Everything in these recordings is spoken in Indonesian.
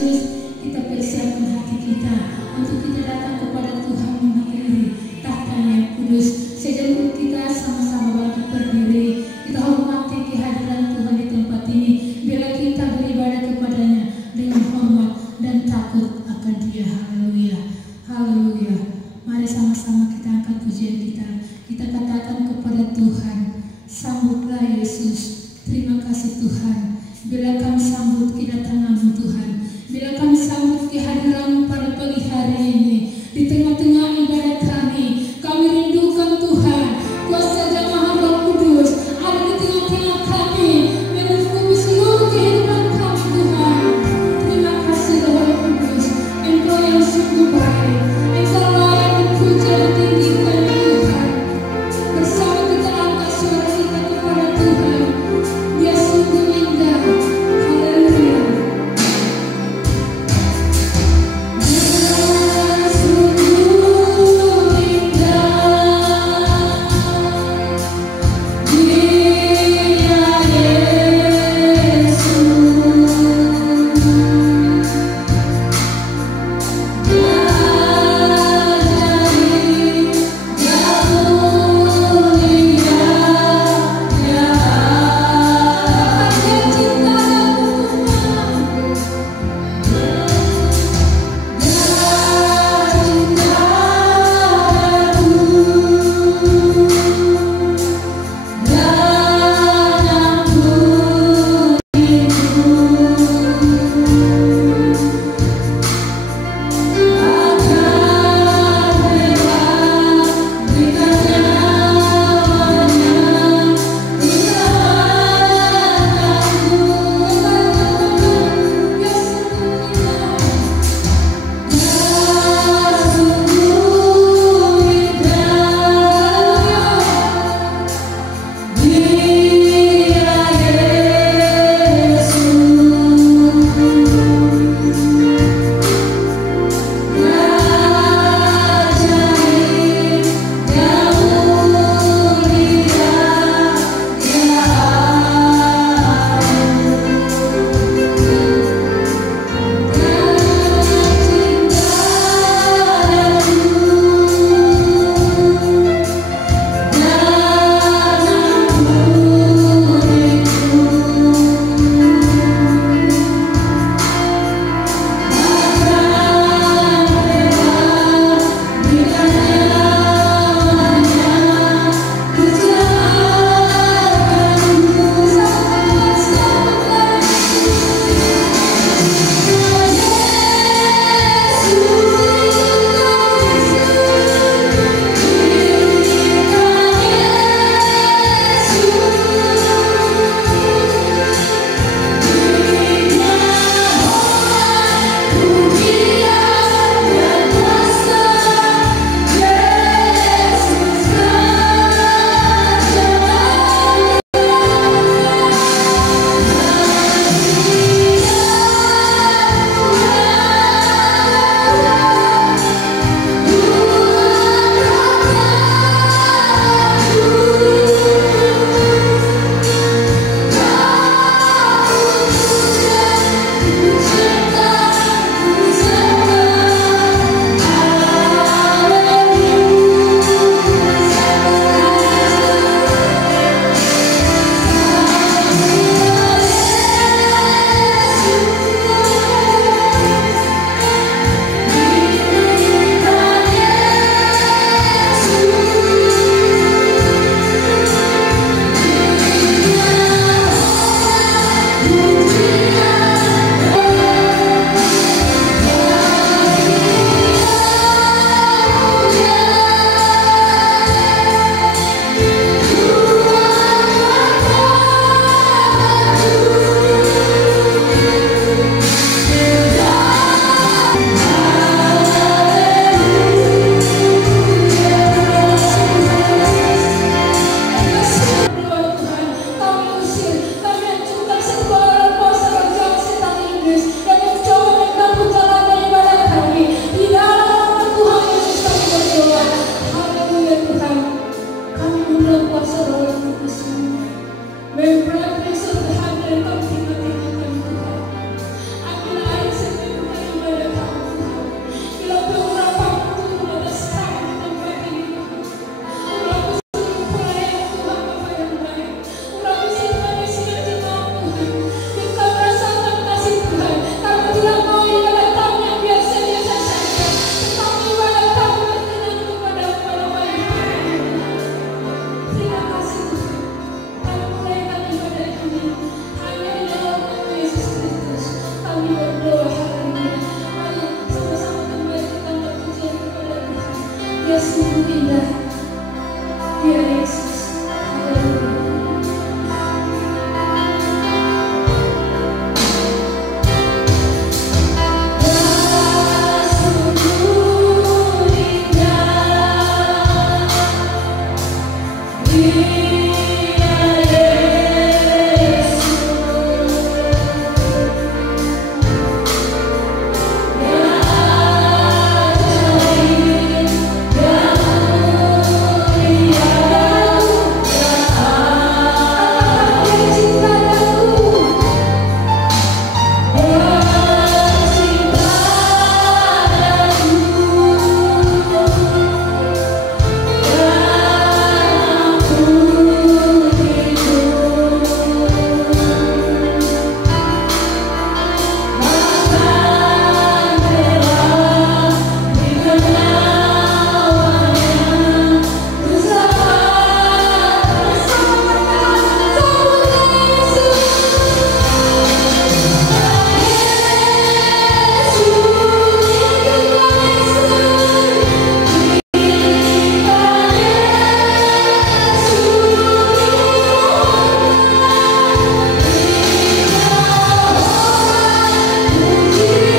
Yesus, kita persiapkan hati kita untuk kita datang kepada Tuhan menghadiri tahta-Nya yang kudus. Sejauh kita sama-sama bangkit berdiri, kita hormati kehadiran Tuhan di tempat ini. Biarlah kita beribadah kepada-Nya dengan hormat dan takut akan Dia. Haleluya, haleluya. Mari sama-sama kita angkat pujian kita. Kita katakan kepada Tuhan, sambutlah Yesus. Terima kasih Tuhan. Bila kami sambut kedatangan-Mu Tuhan, bila kami sambut kehadiran-Mu pada pagi hari ini di berdoa hari ini. Mari sama-sama kembali kita pujian kepada Tuhan. Dia sungguh indah. Dia Yesus. Haleluya. Yesus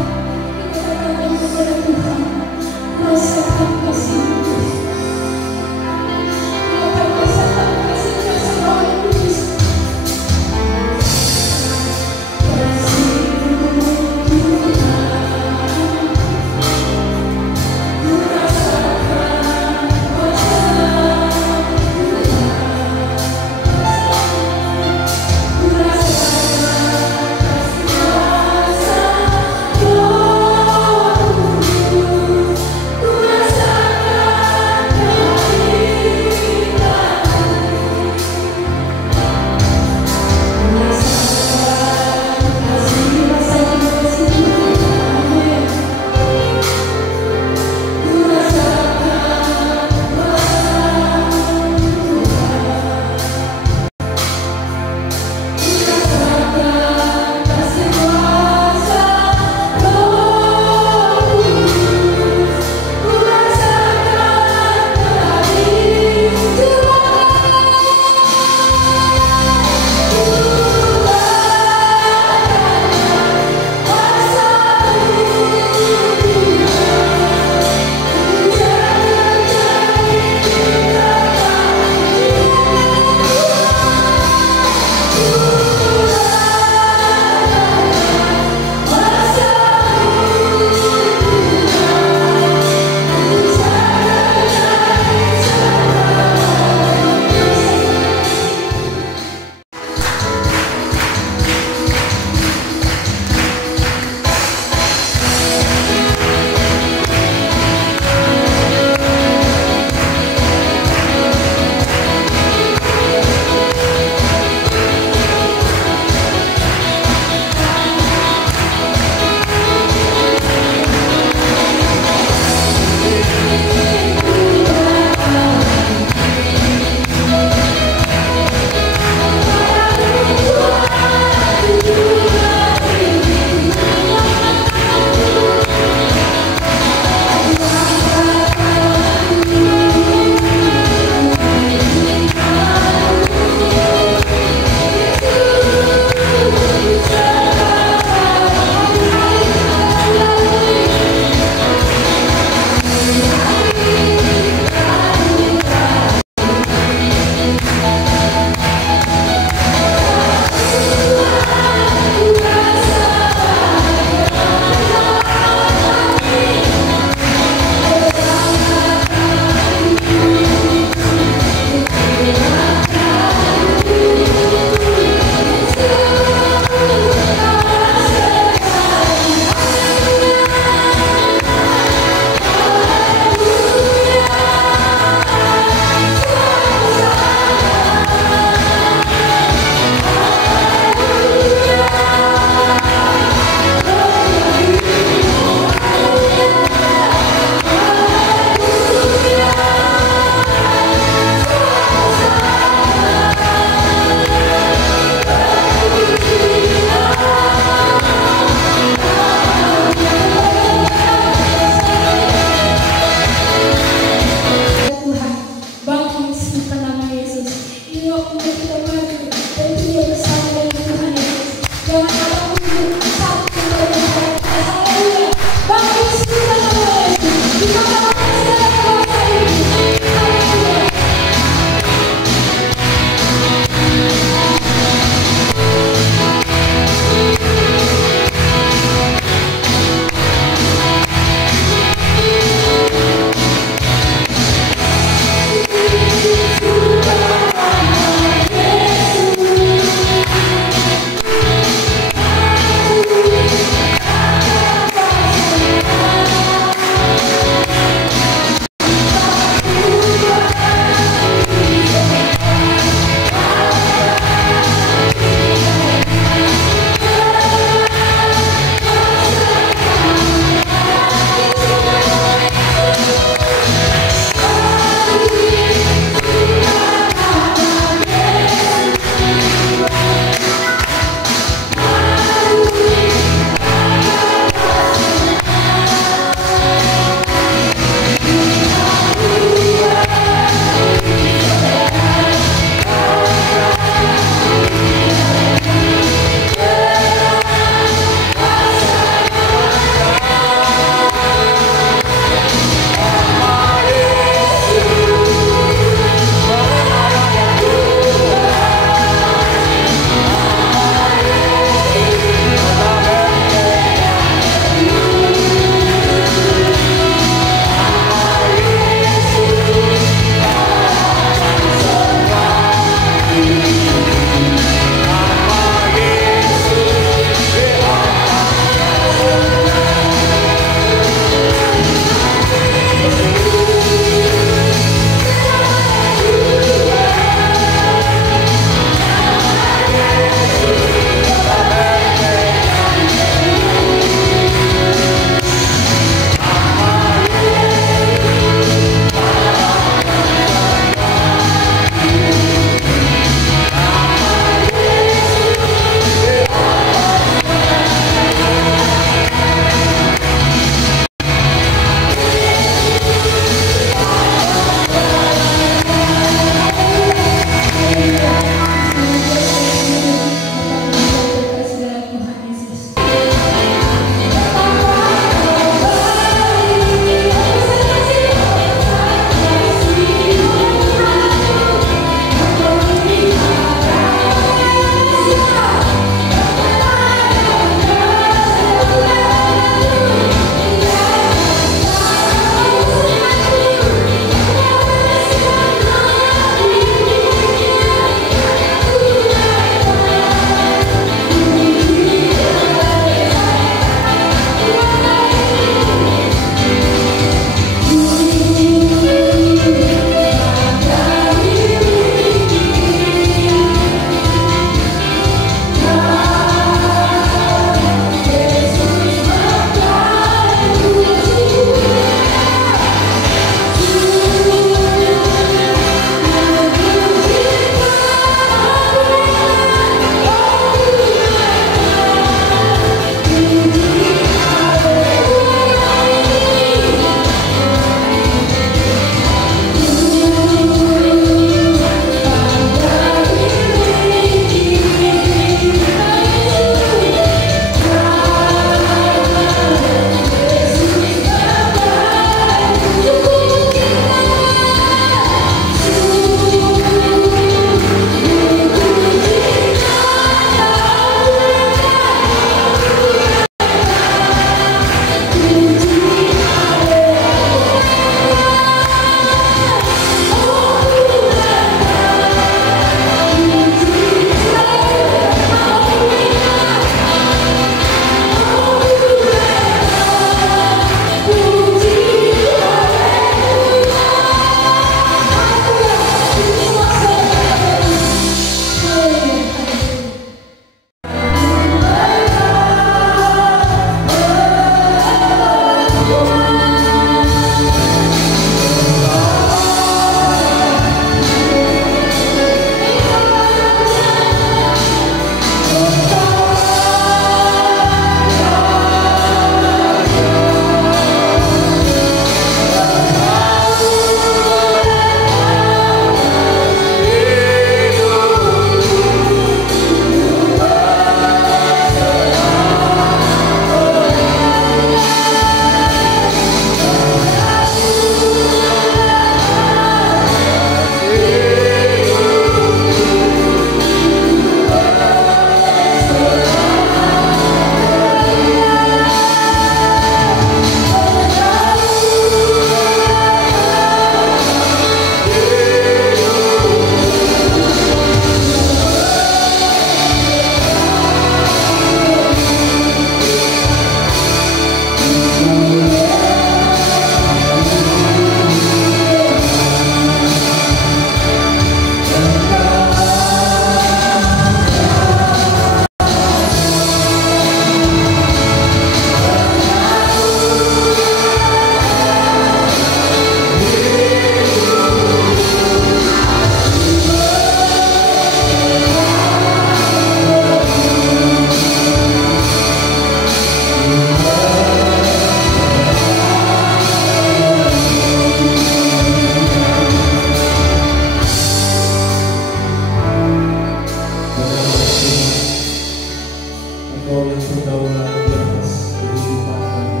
Engkau yang berdaulat di atas kehidupan kami.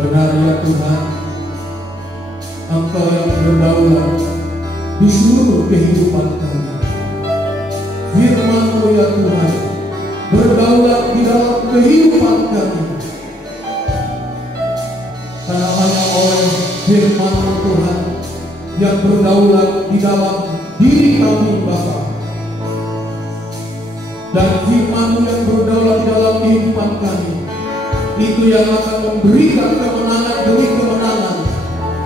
Benar ya Tuhan, Engkau yang berdaulat di seluruh kehidupan kami. Firman-Mu ya Tuhan berdaulat di dalam kehidupan kami. Karena hanya oleh firman-Mu Tuhan yang berdaulat di dalam diri kami Bapa. Dan firman-Mu yang berdaulat di dalam kehidupan kami, itu yang akan memberikan kemenangan demi kemenangan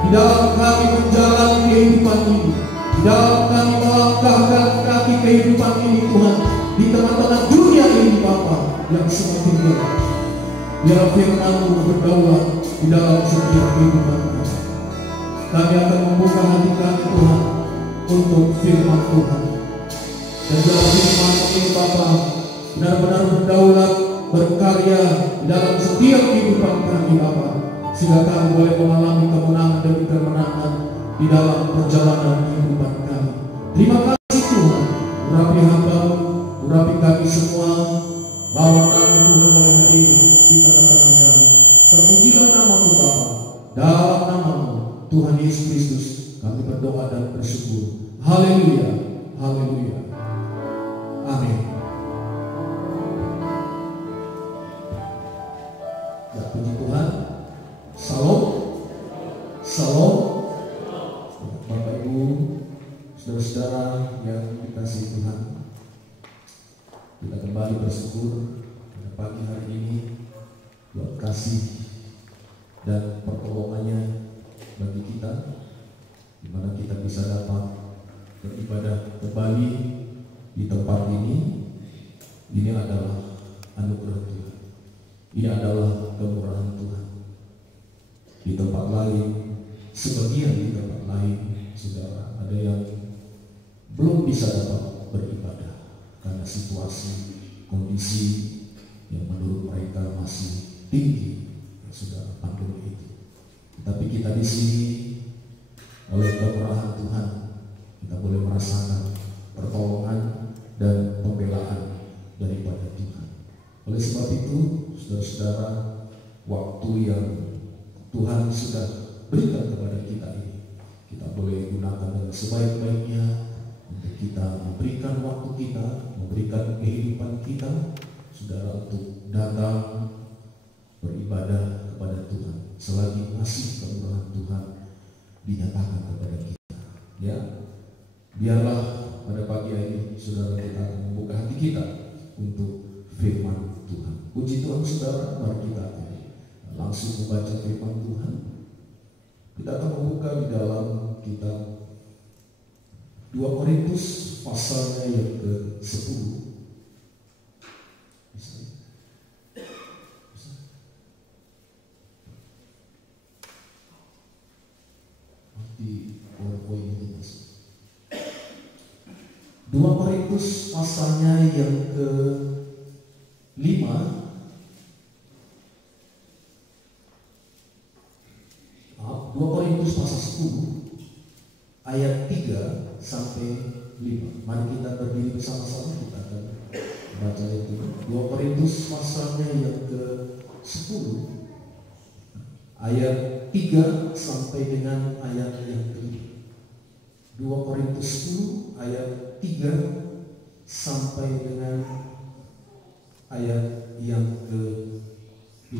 di dalam kami menjalani kehidupan ini, di dalam kami melangkahkan kaki kehidupan ini Tuhan, di tengah-tengah dunia ini Bapa yang semakin gelap. Biar firman-Mu berdaulat di dalam setiap kehidupan kami. Kami akan membuka hati kami Tuhan untuk firman Tuhan. Dan dalam firman ini Bapa benar-benar berdaulat, berkarya di dalam setiap kehidupan kami Bapa, sehingga kami boleh mengalami kemenangan demi kemenangan di dalam perjalanan kehidupan kami. Terima kasih Tuhan, urapi hamba-Mu, urapi kami semua, bahwa kami Tuhan boleh hadir di tengah-tengah kami. Terpujilah nama-Mu Bapa, dalam nama-Mu Tuhan Yesus Kristus kami berdoa dan bersyukur. Haleluya, haleluya, amin. Ya, puji Tuhan. Salam, salam. Bapak Ibu, saudara-saudara yang dikasihi Tuhan, kita kembali bersyukur pada pagi hari ini buat kasih dan pertolongannya bagi kita, di mana kita bisa dapat beribadah kembali di tempat ini. Ini adalah anugerah Tuhan, ini adalah kemurahan Tuhan. Di tempat lain, sebagian di tempat lain, saudara, ada yang belum bisa dapat beribadah karena situasi, kondisi yang menurut mereka masih tinggi, saudara, pandemi itu. Tapi kita di sini oleh kemurahan Tuhan kita boleh merasakan pertolongan dan pembelaan daripada Tuhan. Oleh sebab itu, saudara-saudara, waktu yang Tuhan sudah berikan kepada kita ini, kita boleh gunakan dengan sebaik-baiknya untuk kita memberikan waktu kita, memberikan kehidupan kita, saudara, untuk datang beribadah kepada Tuhan selagi masih kemurahan Tuhan dinyatakan kepada kita. Ya, biarlah pada pagi hari ini saudara kita akan membuka hati kita untuk firman Tuhan. Puji Tuhan saudara, mari kita langsung membaca firman Tuhan. Kita akan membuka di dalam kitab 2 Korintus pasalnya yang ke-10. Di PowerPoint ini masuk. 2 Korintus pasalnya yang ke-5 2 Korintus pasal 10 ayat 3 sampai 5. Mari kita berdiri bersama-sama, kita akan baca itu. 2 Korintus pasalnya yang ke-10 ayat 3 sampai dengan ayat yang ke-5. 2 Korintus 10 ayat 3 sampai dengan ayat yang ke-5.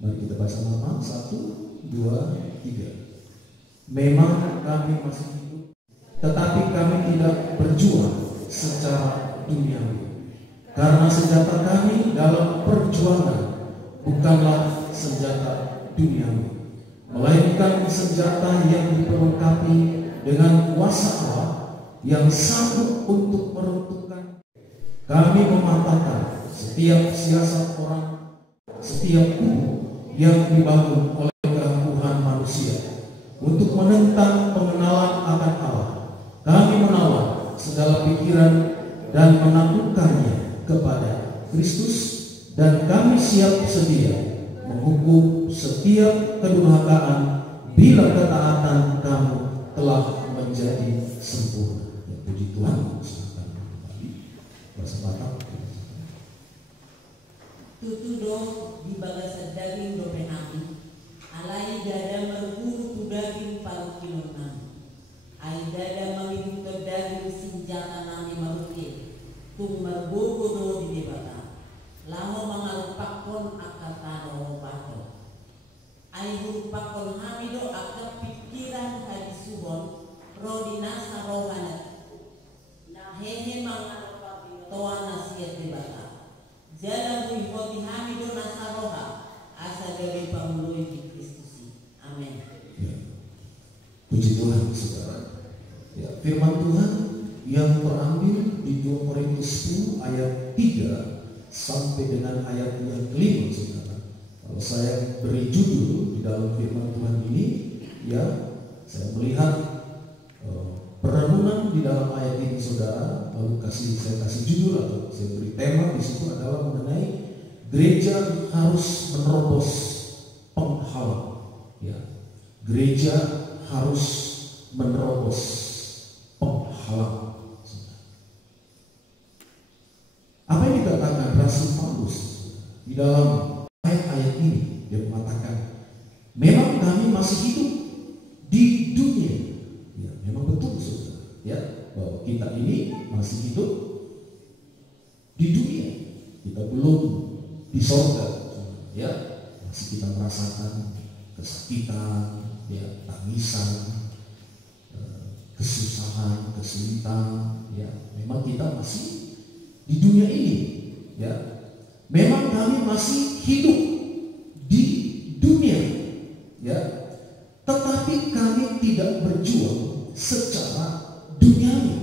Mari kita baca sama. 1, 2, 3. Memang kami masih hidup, tetapi kami tidak berjuang secara duniawi, karena senjata kami dalam perjuangan bukanlah senjata duniawi, melainkan senjata yang diperlengkapi dengan kuasa Allah yang sanggup untuk meruntuhkan. Kami mematahkan setiap siasat orang, setiap kubu yang dibangun oleh keangkuhan manusia untuk menentang pengenalan akan Allah. Kami menawan segala pikiran dan menakutkannya kepada Kristus, dan kami siap sedia menghukum setiap kedurhakaan bila ketaatan kamu telah menjadi sempurna. Ya, puji Tuhan, silakan kembali bersama. tutudo di bagasan daging dopenami, alai dada merburu tu daging palu kilonan, ai dada menghidup ke daging senjata nami maruke, tung merbogo do di debata, lamo mengalupakon akal tano pato, ai hurupakon hamido akal pikiran hadi subon, rodinasa rohana, nah hehe mengalupakon toa nasihat debata. Jalan wihoti hamido nasaroha asa gawe pamului di Kristus. Amin. Ya. Puji Tuhan, saudara. Ya, firman Tuhan yang terambil di 2 Korintus 10 ayat 3 sampai dengan ayat yang kelima, saudara. Kalau saya beri judul di dalam firman Tuhan ini, ya, saya melihat perenungan di dalam ayat ini, saudara. Lalu saya kasih judul atau saya beri tema di situ adalah mengenai gereja harus menerobos penghalang. Ya, gereja harus menerobos penghalang. Apa yang dikatakan Rasul Paulus di dalam ayat-ayat ini? Dia mengatakan, memang kami masih hidup di dunia. Ya, memang betul, saudara. Ya, bahwa kita ini masih hidup di dunia. Kita belum di sorga. Ya, masih kita merasakan kesakitan, ya, tangisan, kesusahan, kesulitan. Ya, memang kita masih di dunia ini. Ya, memang kami masih hidup di dunia. Ya, tetapi kami tidak berjuang secara duniawi.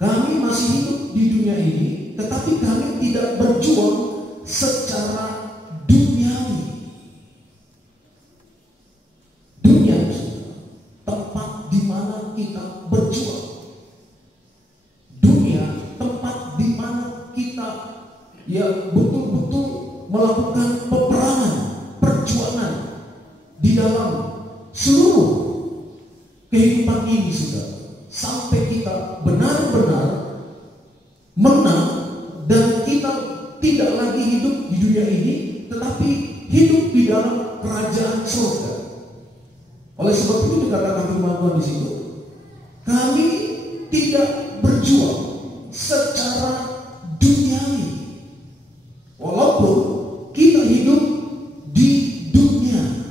Kami masih hidup di dunia ini, tetapi kami tidak berjuang secara duniawi. Dunia, tempat di mana kita berjuang. Dunia, tempat di mana kita betul-betul melakukan peperangan, perjuangan di dalam seluruh kehidupan ini, saudara, sampai kita benar-benar menang dan kita tidak lagi hidup di dunia ini, tetapi hidup di dalam kerajaan surga. Oleh sebab itu dikatakan firman Tuhan di situ, kami tidak berjuang secara duniawi, walaupun kita hidup di dunia.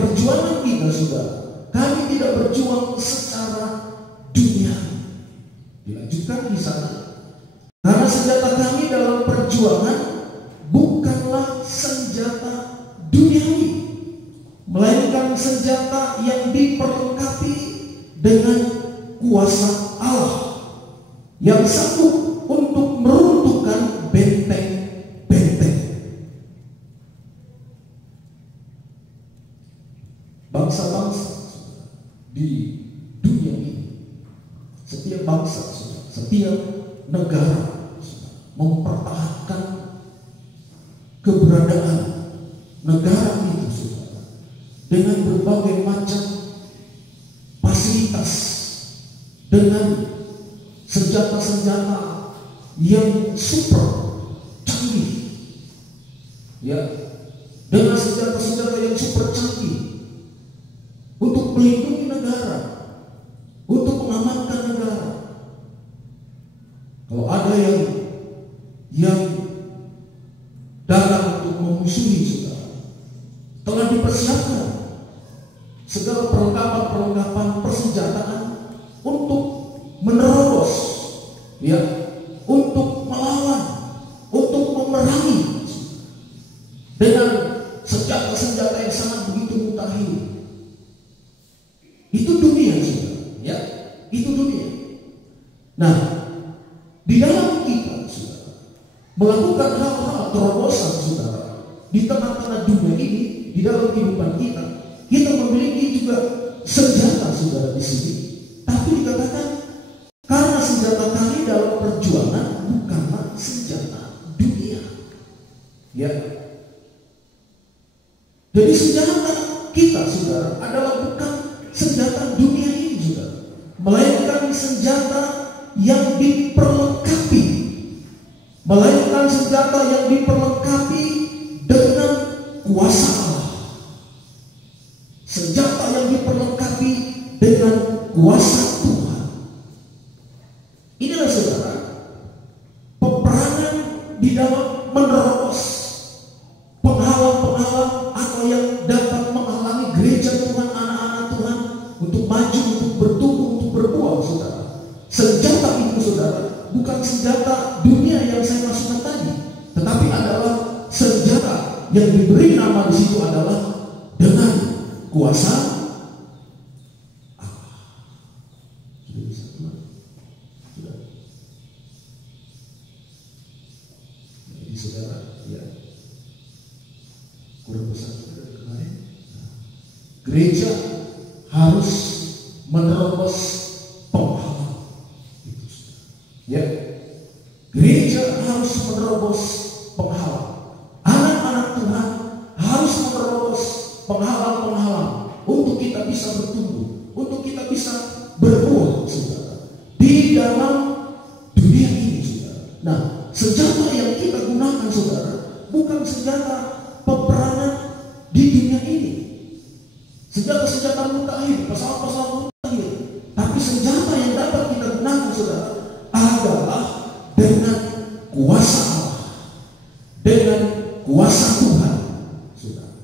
Perjuangan kita, saudara, kami tidak berjuang secara dunia. Dilanjutkan di sana. Karena senjata kami dalam perjuangan bukanlah senjata duniawi, melainkan senjata yang diperlengkapi dengan kuasa Allah yang sanggup untuk meruntuhkan benteng-benteng. Bangsa-bangsa di dunia ini, setiap bangsa, setiap negara mempertahankan keberadaan negara itu, saudara, dengan berbagai macam fasilitas, dengan senjata-senjata yang super canggih, ya, dengan senjata-senjata yang super canggih untuk melindungi negara, untuk mengamankan negara. Kalau ada yang datang untuk memusuhi, saudara, telah dipersiapkan segala perlengkapan persenjataan untuk menerobos, ya, untuk melawan, untuk memerangi dengan senjata-senjata yang sangat begitu mutakhir. Itu dunia, saudara, ya, itu dunia. Nah, di dalam kita, saudara, melakukan hal-hal terobosan, saudara, di tengah-tengah dunia ini, di dalam kehidupan kita memiliki juga senjata, saudara, di sini. Tapi dikatakan karena senjata kami dalam perjuangan bukanlah senjata dunia, ya. Jadi senjata kita, saudara, adalah bukan senjata dunia ini, saudara, melainkan senjata yang diperlengkapi, melainkan senjata yang diperlengkapi dengan kuasa Allah. Senjata yang diperlengkapi dengan kuasa Tuhan. Inilah saudara, peperangan di dalam menerobos penghalang-penghalang atau yang dapat menghalangi gereja Tuhan, anak-anak Tuhan untuk maju, untuk bertumbuh, untuk berbuah, saudara. Senjata itu, saudara, bukan senjata dunia yang saya maksudkan tadi, tetapi adalah senjata yang diberi nama di situ adalah dengan kuasa Allah. Sudah bisa, Tuhan? Sudah. Jadi saudara, ya, kurang besar dari kemarin. Gereja harus menerobos penghalang. Ya, gereja harus menerobos penghalang. Anak-anak Tuhan harus menerobos penghalang-penghalang untuk kita bisa bertumbuh, untuk kita bisa berbuah, saudara, di dalam dunia ini, saudara. Nah, senjata yang kita gunakan, saudara, bukan senjata peperangan di dunia ini, senjata-senjata mutakhir, pasal-pasal mutakhir, tapi senjata yang dapat kita gunakan, saudara, adalah dengan kuasa Allah, dengan kuasa Tuhan, saudara,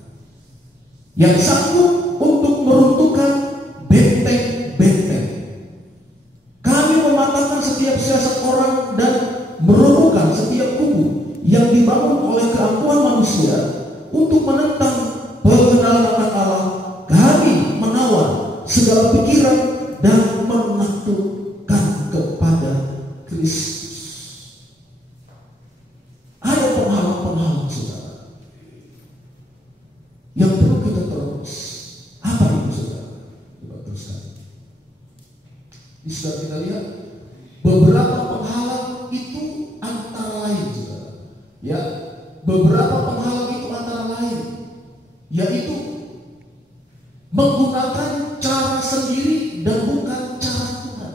yang sanggup untuk meruntuhkan benteng-benteng. Kami mematahkan setiap siasat orang dan merobohkan setiap kubu yang dibangun oleh keangkuhan manusia untuk menentang pengenalan anak Allah. Kami menawar segala pikiran dan menaklukkan kepada Kristus. Ada penghalang-penghalang, saudara, yang perlu kita terus. Apa itu, saudara? Coba teruskan. Bisa kita lihat beberapa penghalang itu antara lain, saudara. Ya, beberapa penghalang itu antara lain, yaitu menggunakan cara sendiri dan bukan cara Tuhan.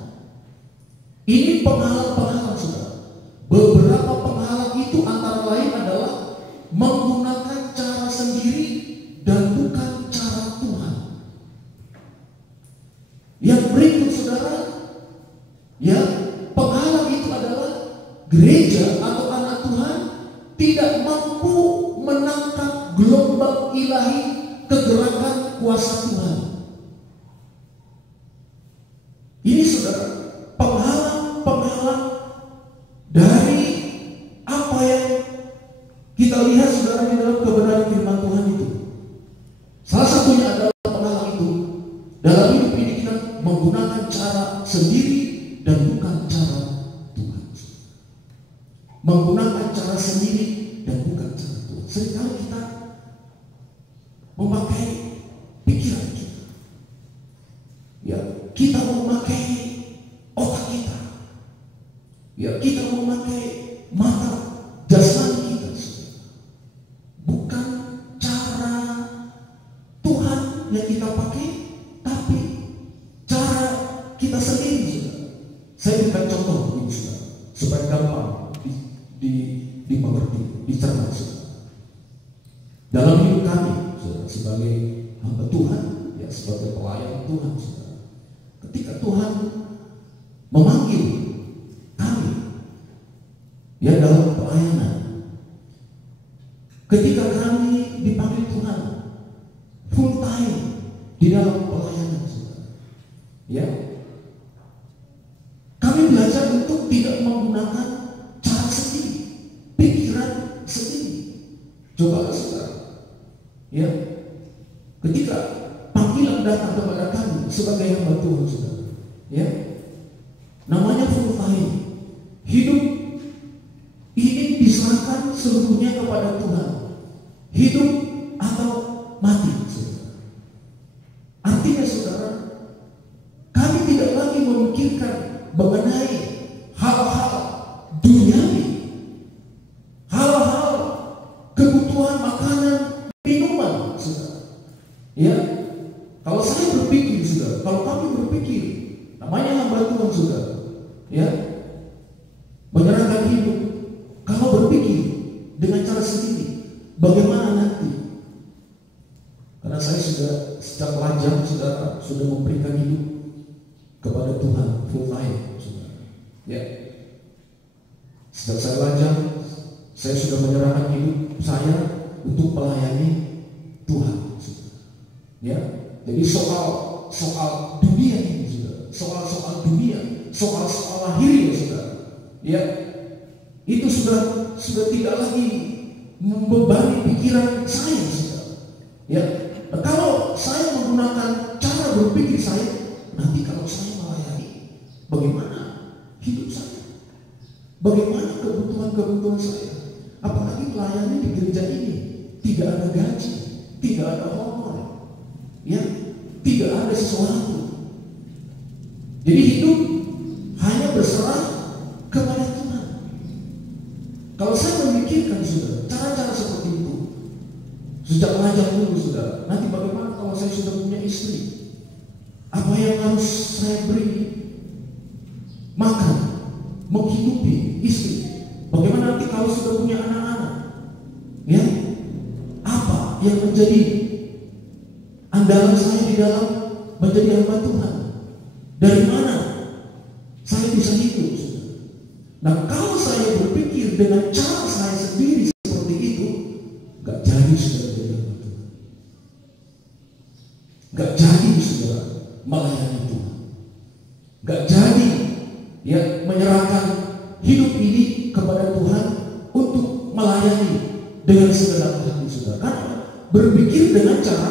Ini penghalang-penghalang, saudara. Beberapa penghalang itu antara lain adalah menggunakan cara sendiri dan bukan cara Tuhan. Yang berikut, saudara, ya, penghalang itu adalah gereja atau anak Tuhan tidak mampu menangkap gelombang ilahi kegerakan kuasa Tuhan. Ini, saudara, penghalang-penghalang dari apa yang kita lihat, saudara, di dalam kebenaran firman Tuhan itu. Salah satunya adalah penghalang itu dalam hidup ini kita menggunakan cara sendiri dan bukan cara Tuhan. Menggunakan cara sendiri dan bukan cara Tuhan. Seringkali kita memakai pikiran kita, ya, kita memakai otak kita, ya, kita memakai mata jasmani kita, bukan cara Tuhan yang kita pakai, tapi cara kita sendiri, saudara. Saya berikan contoh ini, saudara, supaya gampang dimengerti, dicerna, saudara. Dalam hidup kami, saudara, sebagai hamba Tuhan, ya, sebagai pelayan Tuhan, saudara, ketika Tuhan memanggil kami, ya, dalam pelayanan, ketika kami dipanggil Tuhan full time di dalam pelayanan, saudara, ya, kami belajar untuk tidak menggunakan cara sendiri, pikiran sendiri. Coba, saudara, ya, ketika panggilan datang kepada kami sebagai hamba Tuhan, saudara, ya, namanya full time. Hidup ini diserahkan seluruhnya kepada Tuhan. Hidup atau mati, saudara. Artinya, saudara, kami tidak lagi memikirkan mengenai hal-hal duniawi, hal-hal kebutuhan makanan, minuman, saudara. Ya, kalau saya berpikir, saudara, kalau kami berpikir, namanya hamba Tuhan, saudara, ya, menyerahkan hidup. Kalau berpikir saudara sendiri. Bagaimana nanti? Karena saya sudah sejak lajang saudara sudah memberikan hidup kepada Tuhan full time, saudara. Ya. Sejak saya lajang, saya sudah menyerahkan hidup saya untuk melayani Tuhan, saudara. Ya. Jadi soal dunia ini, saudara. Soal dunia, soal lahir, saudara. Ya. Itu sudah tidak lagi membebani pikiran saya, saudara. Ya. Nah, kalau saya menggunakan cara berpikir saya, nanti kalau saya melayani, bagaimana hidup saya? Bagaimana kebutuhan saya? Apalagi melayani di gereja ini tidak ada gaji, tidak ada honor, ya, tidak ada sesuatu. Jadi hidup hanya berserah kepada Tuhan. Kalau saya memikirkan saudara, cara-cara seperti itu sejak lajang dulu saudara, nanti bagaimana kalau saya sudah punya istri? Apa yang harus saya beri makan, menghidupi istri? Bagaimana nanti kalau sudah punya anak-anak? Ya, apa yang menjadi andalan saya di dalam menjadi hamba Tuhan? Dari mana saya bisa hidup? Nah, kalau saya berpikir dengan cara saya sendiri seperti itu, gak jadi saudara jadi hamba Tuhan. Gak jadi saudara melayani Tuhan. Gak jadi ya menyerahkan hidup ini kepada Tuhan untuk melayani dengan segenap hati saudara. Karena berpikir dengan cara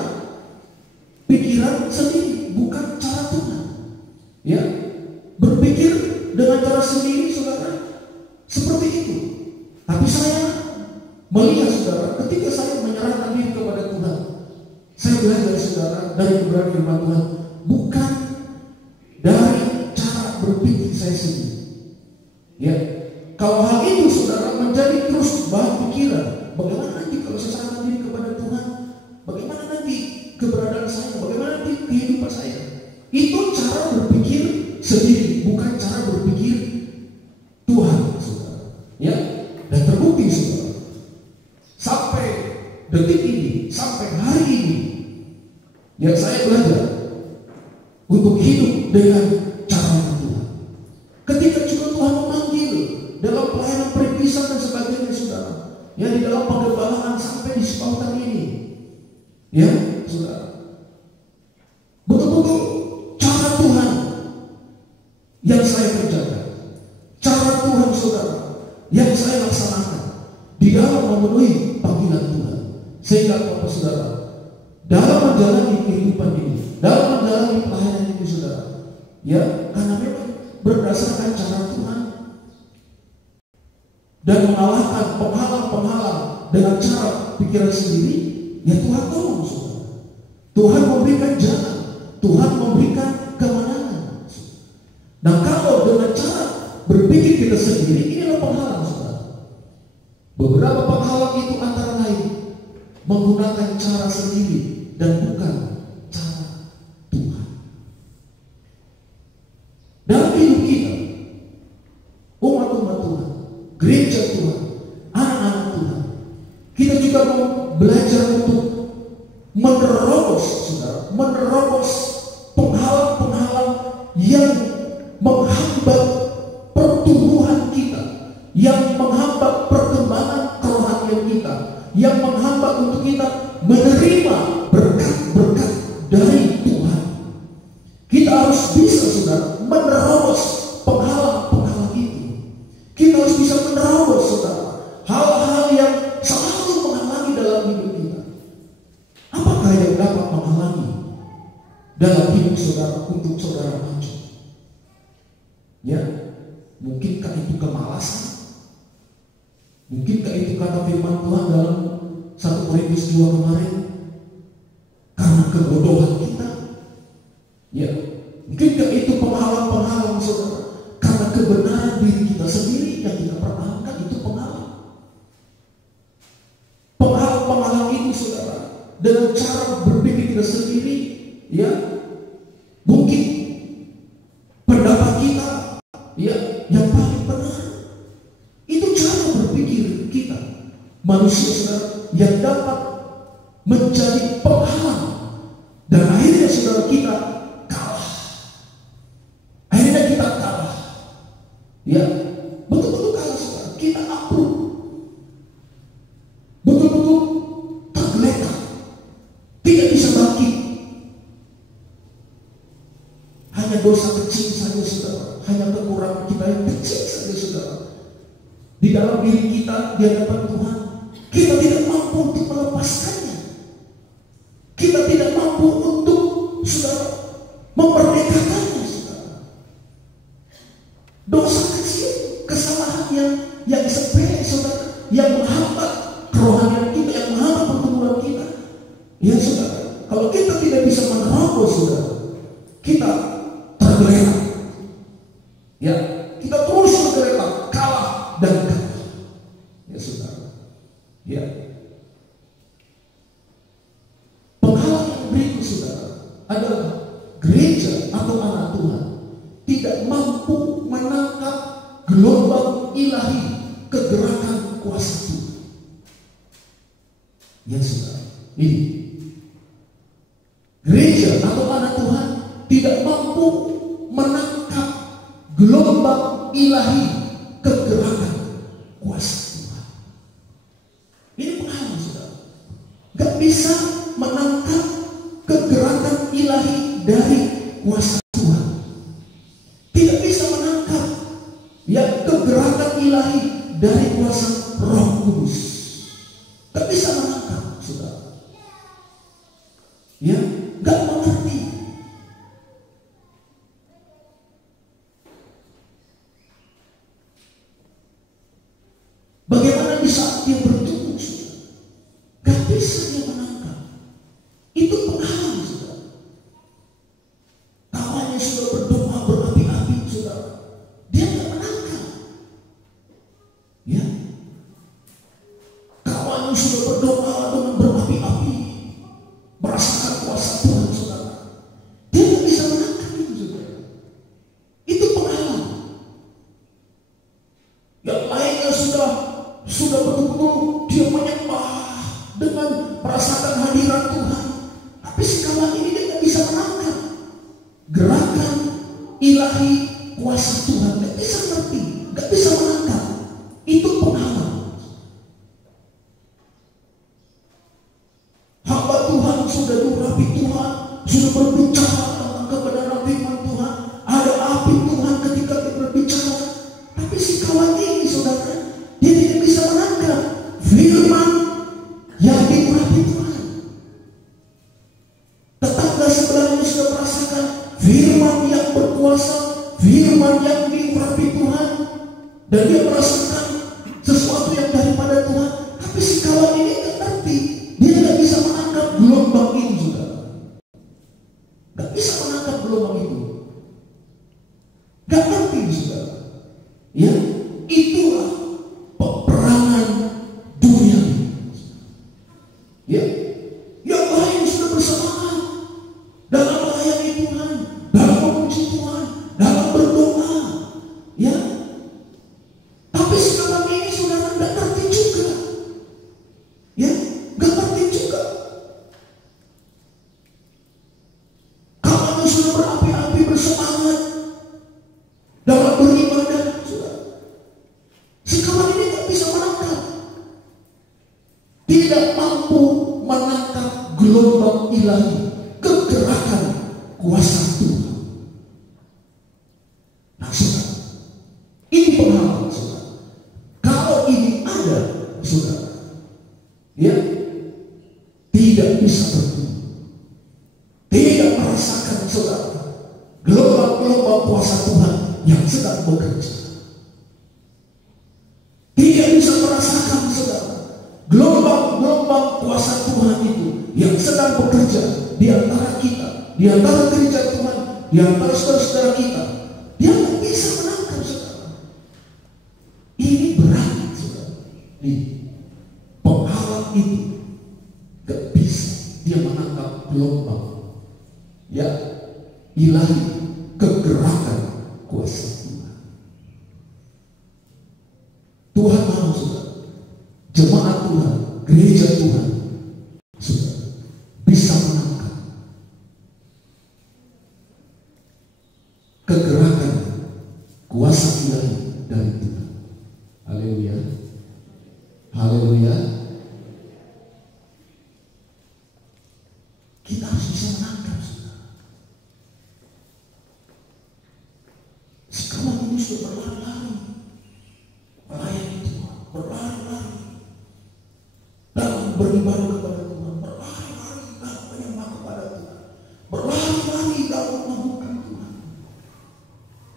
pikiran sendiri, bukan cara Tuhan. Ya, berpikir dengan cara sendiri saudara seperti itu. Tapi saya melihat saudara, ketika saya menyerahkan diri kepada Tuhan, saya belajar saudara dari kebenaran firman Tuhan, bukan dari cara berpikir saya sendiri. Ya, kalau hal itu saudara menjadi terus bahan pikiran, bagaimana nanti kalau saya serahkan diri kepada Tuhan, bagaimana nanti keberadaan saya, bagaimana nanti kehidupan saya? Itu cara berpikir sendiri, bukan cara berpikir Tuhan, saudara. Ya, dan terbukti saudara, sampai detik ini, sampai hari ini, ya saya belajar untuk hidup dengan cara Tuhan. Ketika juga Tuhan memanggil dalam pelayanan peripisan dan sebagainya saudara, ya di dalam penggembalaan sampai di sepautan ini, ya saudara, betul-betul cara Tuhan yang saya kerjakan, cara Tuhan saudara yang saya laksanakan di dalam memenuhi panggilan Tuhan. Sehingga Bapak saudara, dalam menjalani kehidupan ini, dalam menjalani pelayanan ini saudara, ya karena memang berdasarkan cara Tuhan dan mengalahkan penghalang-penghalang dengan cara pikiran sendiri, ya Tuhan tolong saudara. Tuhan memberikan jalan, Tuhan memberikan kemenangan. Nah, kalau dengan cara berpikir kita sendiri, ini adalah penghalang saudara. Beberapa penghalang itu antara lain menggunakan cara sendiri dan bukan cara Tuhan. Dalam hidup kita, umat-umat Tuhan, gereja Tuhan, anak-anak Tuhan, kita juga mau belajar untuk menerobos, saudara, menerobos penghalang-penghalang yang menghambat pertumbuhan kita, yang menghambat perkembangan kerohanian kita, yang menghambat untuk kita menerima berkat-berkat dari Tuhan. Kita harus bisa saudara menerobos penghalang-penghalang itu. Kita harus bisa menerobos saudara hal-hal yang selalu menghalangi dalam hidup kita. Apakah yang dapat menghalangi dalam hidup saudara untuk saudara maju? Ya, mungkinkah itu kemalasan? Mungkinkah itu kata firman Tuhan dalam 1 Korintus 2 kemarin? Karena kebodohan kita. Ya, mungkinkah itu penghalang-penghalang saudara? Karena kebenaran diri kita sendiri yang kita pertahankan, itu penghalang. Penghalang-penghalang itu saudara, dengan cara berpikir kita sendiri, ya, mungkin pendapat kita, ya, yang paling benar. Itu cara berpikir kita. manusia saudara yang dapat menjadi penghalang, dan akhirnya saudara kita kalah. Akhirnya kita kalah. Ya, betul-betul kalah saudara. Kita ambruk. Betul-betul tergeletak. Tidak bisa bangkit. Hanya dosa kecil saja saudara. Hanya kekurangan kita yang kecil saja saudara. Di dalam diri kita di hadapan Tuhan, kita tidak mampu untuk melepaskannya. Kita tidak mampu untuk saudara memerdekakannya saudara. Dosa kecil, kesalahan yang sepele saudara, yang menghambat kerohanian kita, yang menghambat pertumbuhan kita. Ya saudara, kalau kita tidak bisa menerobos saudara, kita tergeletak. Ya, kita terus tergeletak, kalah dan kalah. Ya saudara. Ya. Penghalang yang berikut saudara adalah gereja atau anak Tuhan tidak mampu menangkap gelombang ilahi kegerakan kuasa Tuhan. Ya saudara, ini gereja atau anak Tuhan tidak mampu menangkap gelombang ilahi kegerakan kuasa Tuhan. Ini penghalang saudara. Gak bisa menangkap kegerakan ilahi dari kuasa Tuhan. Tidak bisa menangkap ya kegerakan ilahi dari kuasa Roh Kudus. Gak bisa menangkap saudara. Ya, gak mengerti. Bagaimana di saat dia bertumbuh saudara, gak bisa dia menangkap. Itu penghalang saudara. Kawannya sudah berdoa berapi-api saudara, dia gak menangkap. Ya, kawannya sudah berdoa dengan berapi-api, merasakan kuasa Tuhan saudara, dia gak bisa menangkap itu saudara. Itu penghalang. Yang lainnya sudah betul-betul dia menyembah dengan merasakan hadirat Tuhan, tapi sekarang ini dia tidak bisa menangkap gerakan ilahi kuasa Tuhan. Tidak bisa ngerti, tidak bisa menangkap. Itu penghalang. Hamba Tuhan sudah diurapi Tuhan, sudah berbicara tentang kebenaran firman Tuhan, ada api Tuhan ketika dia berbicara, tapi si kawan ini saudara, dia tidak bisa menangkap firman yang diurapi Tuhan. Tetangga sebelahnya sudah merasakan firman yang berkuasa, firman yang diurapi Tuhan, dan dia merasakan sesuatu yang daripada Tuhan, tapi si kawan ini tidak ngerti. Dia tidak bisa menangkap gelombang ini saudara. Tidak bisa menangkap gelombang itu. Tidak ngerti saudara. Ya, itulah peperangan dunia. Ya, yang lain sudah bersemangat dalam melayani Tuhan, dalam memuji Tuhan, dalam berdoa. Ya, tapi sekarang ini saudara tidak ngerti juga. Ya, tidak ngerti juga. Kamu sudah berapi-api bersemangat dalam beribadah saudara. Sekarang ini tidak bisa menangkap. Tidak mampu menangkap gelombang ilahi kegerakan kuasa Tuhan. Nah saudara, ini penghalang saudara. Kalau ini ada saudara, ya, tidak bisa bertumbuh, tidak merasakan saudara gelombang-gelombang kuasa Tuhan yang sedang bekerja. Tidak bisa merasakan saudara gelombang-gelombang kuasa Tuhan itu yang sedang bekerja di antara kita, di antara gereja Tuhan, di antara saudara-saudara kita. Dia tidak bisa menangkap saudara. Ini berat saudara. Nih, penghalang itu gak bisa dia menangkap gelombang ya ilahi kegerakan kuasa Tuhan. Tuhan mau saudara, jemaat Tuhan beribadah kepada Tuhan, berlari-lari dalam menyembah kepada Tuhan, berlari-lari dalam melakukan Tuhan.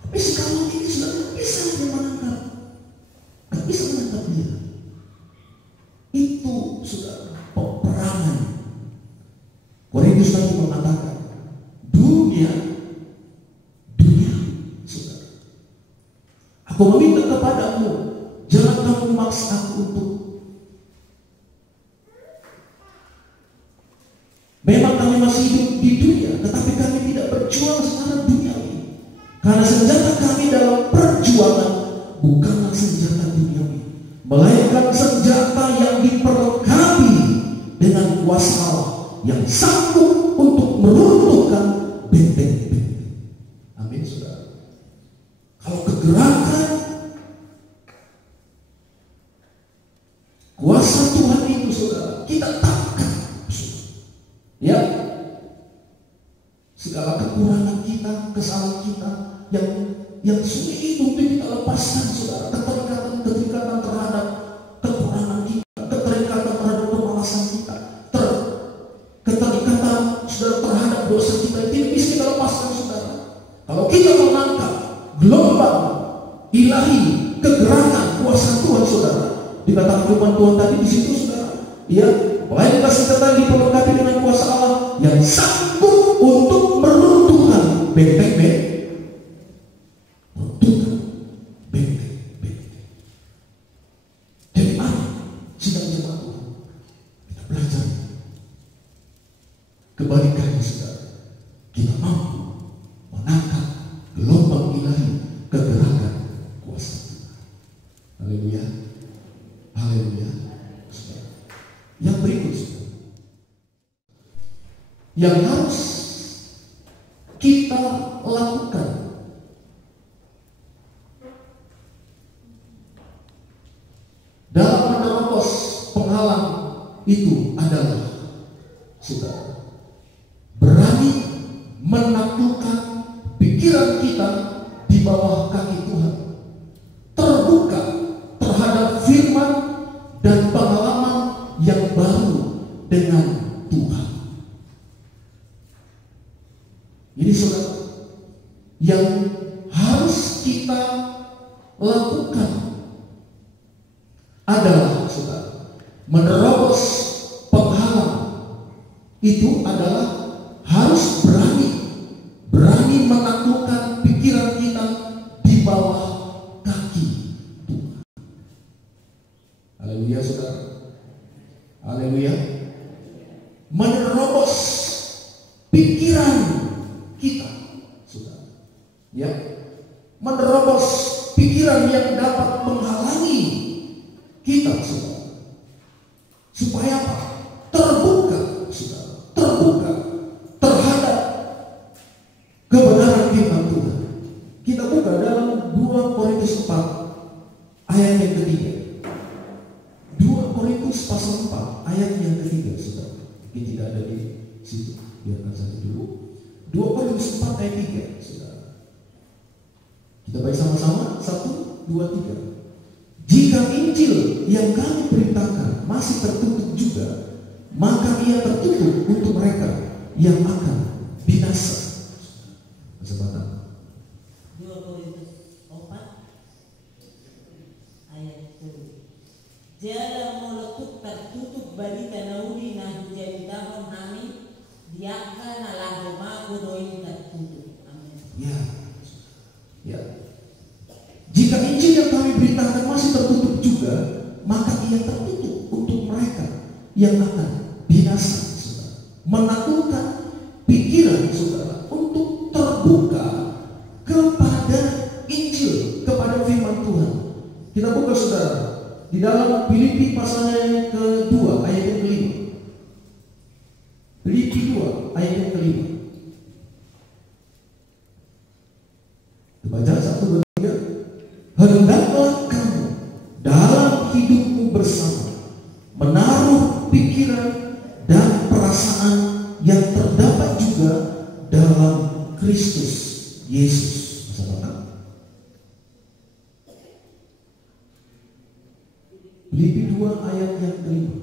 Tapi sekarang ini sudah bisa menangkap, nggak bisa menangkap dia. Itu sudah peperangan. Korintus nanti mengatakan dunia, saudara. Aku meminta kepadamu, jangan kamu memaksa aku untuk. Memang kami masih hidup di dunia, tetapi kami tidak berjuang secara duniawi. Karena senjata kami dalam perjuangan bukanlah senjata duniawi, melainkan senjata yang diperlengkapi dengan kuasa Allah yang sanggup untuk meruntuhkan benteng-benteng. Amin, saudara. Kalau kegerakan kuasa Tuhan itu, saudara, kita takkan, ya, segala kekurangan kita, kesalahan kita yang sulit itu kita lepaskan, saudara. Keterikatan terhadap kekurangan kita, keterikatan terhadap kemalasan kita, keterikatan, saudara, terhadap dosa kita, itu bisa kita lepaskan, saudara. Kalau kita menangkap gelombang ilahi, kegerakan kuasa Tuhan, saudara, dikatakan firman Tuhan tadi di situ, saudara, ya, melainkan senjata diperlengkapi dengan kuasa Allah yang sanggup untuk meruntuhkan benteng-benteng. Dari mana sidang jemaat Tuhan? Kita belajar kebalikannya, saudara. Kita mampu menangkap gelombang ilahi, kegerakan kuasa Tuhan. Haleluya, haleluya. Yang berikut, yang harus kita lakukan dalam menerobos penghalang itu adalah, saudara, berani menaklukkan pikiran kita di bawah kaki Tuhan, terbuka terhadap firman dan pengalaman yang baru dengan Tuhan. Ini, saudara, yang harus kita lakukan adalah, saudara, menerobos penghalang itu adalah harus berani menaklukkan pikiran kita di bawah kaki Tuhan. Haleluya, saudara. Haleluya. Menerobos pikiran kita, saudara, ya, menerobos pikiran yang dapat menghalangi kita, saudara, supaya apa? Terbuka, saudara, terbuka terhadap kebenaran firman Tuhan. Kita buka dalam 2 Korintus 4 ayat yang ketiga. 2 Korintus pasal 4 ayat yang ketiga, saudara. Ini tidak ada di situ, biarkan saja dulu. 2 Korintus 4 ayat 3, saudara. Kita baca sama-sama, 1, 2, 3. Jika Injil yang kami beritakan masih tertutup juga, maka ia tertutup untuk mereka yang akan binasa. Kesempatan 2 Korintus 4 ayat 10. Jala meletup tertutup bagi Naudi nah jadi tahun kami diakan alahu magodoi tertutup. Amin. Ya, ya. Jika Injil yang kami beritakan masih tertutup juga, maka ia tertutup untuk mereka yang akan binasa, saudara. Menaklukkan pikiran, saudara, untuk terbuka kepada Injil, kepada firman Tuhan. Kita buka, saudara, di dalam Filipi pasalnya yang kedua ayat yang kelima. Filipi 2 ayat yang kelima. Baca 1, 2, 3. Hendaklah kamu dalam hidupmu bersama menaruh pikiran dan perasaan yang terdapat juga dalam Kristus Yesus. Filipi 2 ayat yang kelima.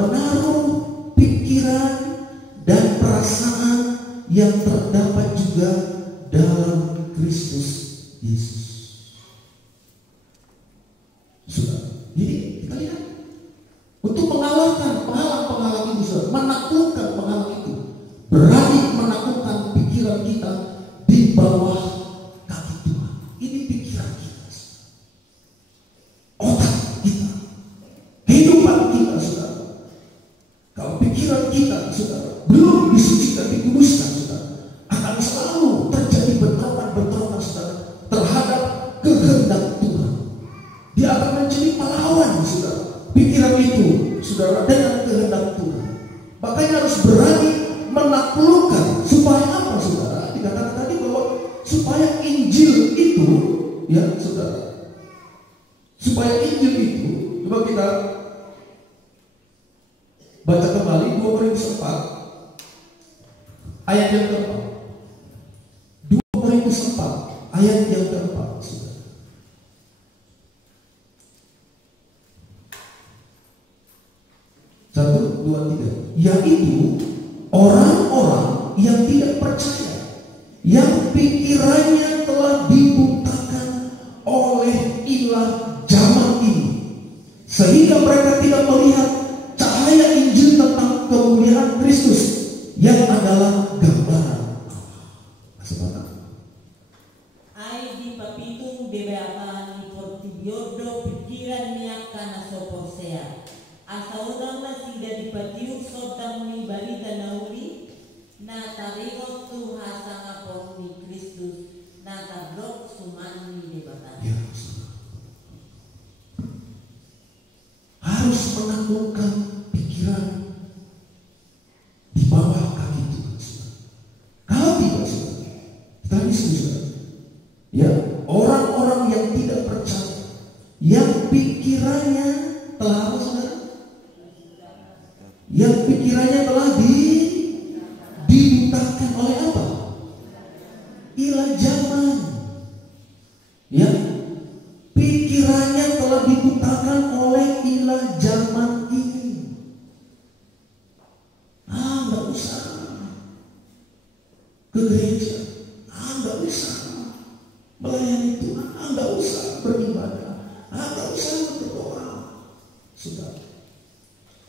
menaruh pikiran dan perasaan yang terdapat juga dalam Kristus Yesus. Sudah. Jadi kita lihat, untuk mengalahkan penghalang-penghalang itu, saudara, menaklukkan penghalang itu, berani menaklukkan pikiran kita di bawah kaki Tuhan. Ini pikiran kita, otak kita, kehidupan kita, saudara. Kalau pikiran kita, saudara, belum disucikan, dikuduskan, saudara, akan selalu terjadi bentrokan-bentrokan, saudara, terhadap kehendak Tuhan. Dia akan menjadi melawan, saudara, pikiran itu, saudara, dengan kehendak Tuhan. Makanya harus berani menaklukkan. Supaya apa, saudara? Dikatakan tadi bahwa supaya Injil itu, ya saudara, supaya Injil itu, coba kita baca kembali 2 Korintus 4 ayat yang keempat. 2 Korintus 4 ayat yang keempat, saudara. 1, 2, 3. Yaitu orang-orang yang tidak percaya, yang pikirannya telah dibutakan oleh ilah zaman ini, sehingga mereka tidak melihat cahaya Injil tentang kemuliaan Kristus yang adalah gambaran Allah. Ai di papitung bebeakan portibiodo pikiran niak kana soporsea. Asa orang masih dari patiu sodang ni balita nauli na tarigot tu hasanga porni Kristus na tabrok sumani debatan. Ya, harus menaklukkan pikiran di bawah kaki Tuhan. Kalau tidak, saudara, kita bisa, ya, orang-orang yang tidak percaya, yang pikirannya telah, saudara, yang pikirannya telah dibutakan oleh apa? Ilah zaman. Ya, pikirannya telah dibutakan oleh ilah zaman ini. Nggak usah ke gereja, nggak usah melayani Tuhan, nggak usah beribadah, nggak usah berdoa, saudara.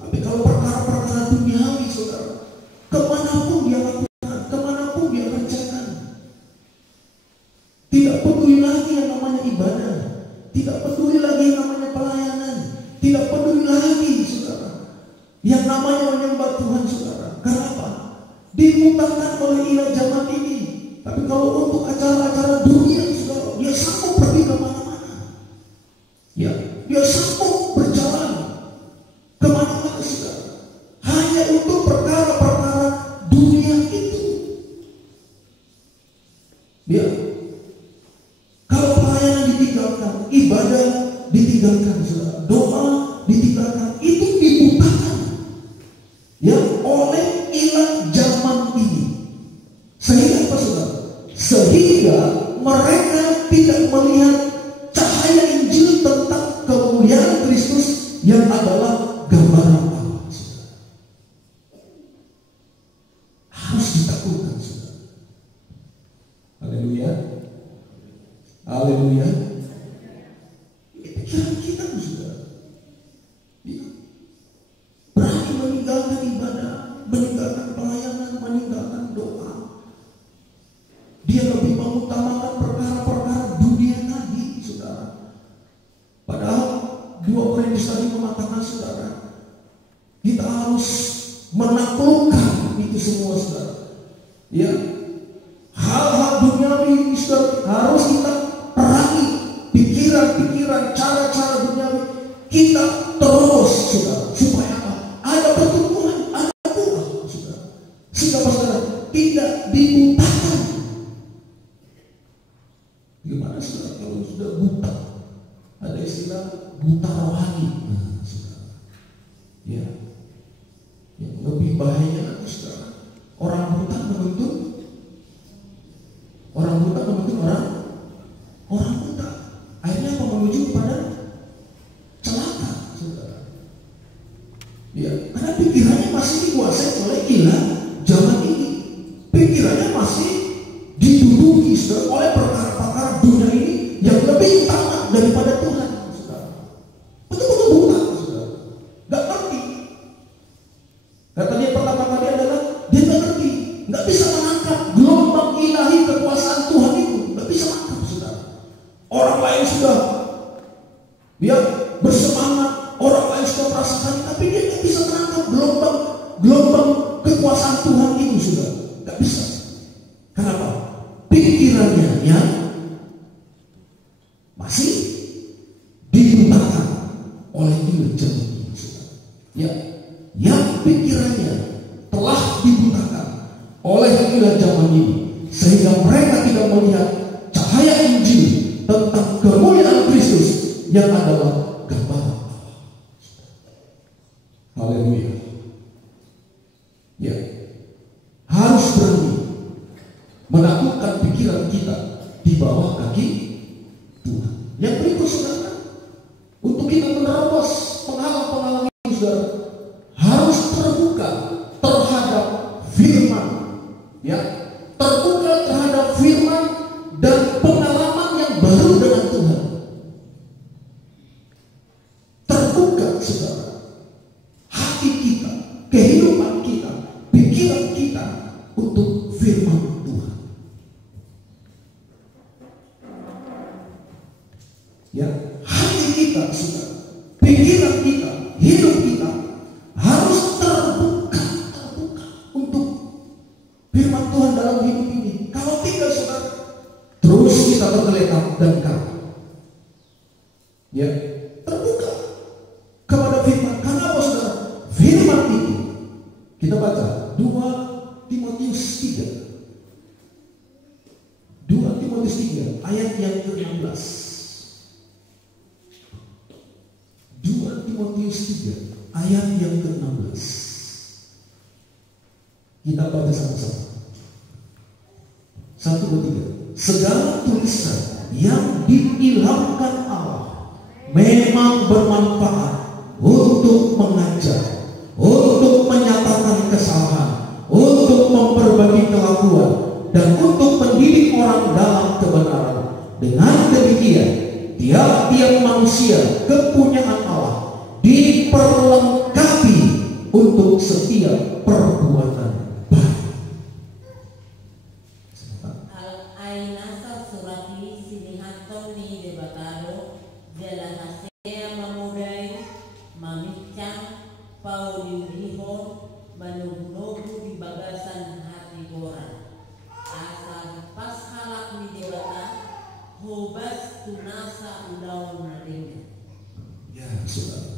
Tapi kalau perkara-perkara duniawi, saudara, kemanapun dia lakukan, kemanapun dia kerjakan, tidak peduli lagi yang namanya ibadah, tidak peduli lagi yang namanya pelayanan, tidak peduli lagi, saudara, yang namanya menyembah Tuhan, saudara. Karena apa? Dibutakan oleh ilah zaman ini. Tapi kalau untuk acara-acara dunia, saudara, dia sanggup pergi kemana-mana. Ya, dia sanggup berjalan kemana-mana, saudara, hanya untuk perkara-perkara dunia itu. Ya, kalau pelayanan ditinggalkan, ibadah ditinggalkan, saudara, doa ditinggalkan, itu dibutakan, ya, oleh ilah zaman ini. Sehingga apa, saudara? Sehingga mereka tidak melihat cahaya Injil tentang kemuliaan Kristus yang adalah gambaran Allah, saudara. Harus ditaklukkan, saudara. Haleluya. Haleluya. Ini pikiran kita, saudara. Ya. Berani meninggalkan ibadah, meninggalkan pelayanan, meninggalkan doa. Dia lebih mengutamakan perkara-perkara dunia tadi, saudara. Padahal 2 Korintus tadi mengatakan, saudara, kita harus menaklukkan itu semua, saudara. Ya, hal-hal duniawi, saudara, harus kita perangi. Pikiran-pikiran, cara-cara duniawi kita terus, saudara, supaya apa? Ada pertumbuhan, ada buah, saudara. Sehingga, saudara, tidak dibutakan. Gimana, saudara, kalau sudah buta? Ada istilah buta rohani, saudara. Ya, yang lebih bahaya, saudara, orang buta menuntut orang buta. Akhirnya apa? Menuju pada celaka, saudara. Ya, Ya, karena pikirannya masih dikuasai oleh ilah zaman ini. Pikirannya masih diduduki oleh perkara-perkara dunia ini yang lebih utama daripada Tuhan, saudara. Betul-betul buta, saudara. Gak ngerti. Kata dia pertama kali adalah dia gak ngerti, gak bisa menangkap gelombang ilahi kekuasaan Tuhan itu, gak bisa menangkap, saudara. Orang lain sudah dia bersemangat, orang lain sudah merasakan, tapi dia gak bisa menangkap gelombang kekuasaan Tuhan itu, saudara. Gak bisa. Kenapa? Pikirannya yang masih dibutakan oleh ilah zaman ini, saudara. Ya, yang pikirannya telah dibutakan oleh ilah zaman ini, sehingga mereka tidak melihat cahaya Injil tentang kemuliaan Kristus yang adalah gambaran Allah. Haleluya. Ya, harus berani menaklukkan pikiran kita di bawah kaki Tuhan. Yang berikut, saudara, untuk kita menerobos penghalang-penghalang itu, saudara, harus terbuka terhadap firman, ya, terbuka terhadap firman dan pengalaman yang baru dengan Tuhan. Terbuka, saudara, hati kita, kehidupan kita, pikiran kita untuk firman Tuhan. Ya, hati kita, saudara, pikiran kita, hidup kita harus terbuka untuk firman Tuhan dalam hidup ini. Kalau tidak, saudara, terus kita tergeletak dan kalah. Ya, terbuka kepada firman. Karena apa, saudara? Firman itu kita baca 2 Timotius 3. 2 Timotius 3 ayat yang ke-16. 2 Timotius 3 ayat yang ke-16. Kita baca sama-sama. 1, 2, 3. Segala tulisan yang diilhamkan Allah memang bermanfaat untuk mengajar, untuk menyatakan kesalahan, untuk memperbaiki kelakuan, dan untuk mendidik orang dalam kebenaran. Dengan demikian, tiap-tiap manusia kepunyaan Allah diperlengkapi untuk setiap perbuatan baik. Al-Ainasa surati sinihantoni debatado jelasnya memudai mamicang pauliuhon menunggu di bagasan hati orang asal pas halak ni debata hobas tunasa udaun nadenya. Ya, saudara,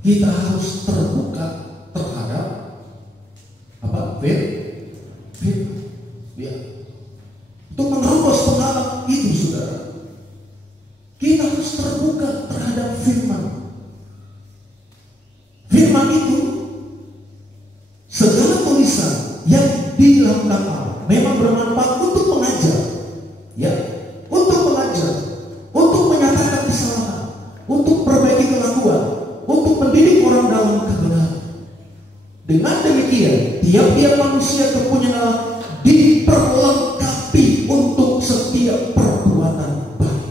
kita harus terbuka terhadap apa? Firman. Ya. Untuk menerobos penghalang itu, saudara, kita harus terbuka terhadap firman. Firman itu segala tulisan yang diilhamkan Allah memang bermanfaat untuk mengajar, ya, untuk mengajar, untuk menyatakan kesalahan, untuk perbaiki kelakuan, untuk mendidik orang dalam kebenaran. Dengan demikian, tiap-tiap manusia kepunyaan Allah diperlengkapi untuk setiap perbuatan baik.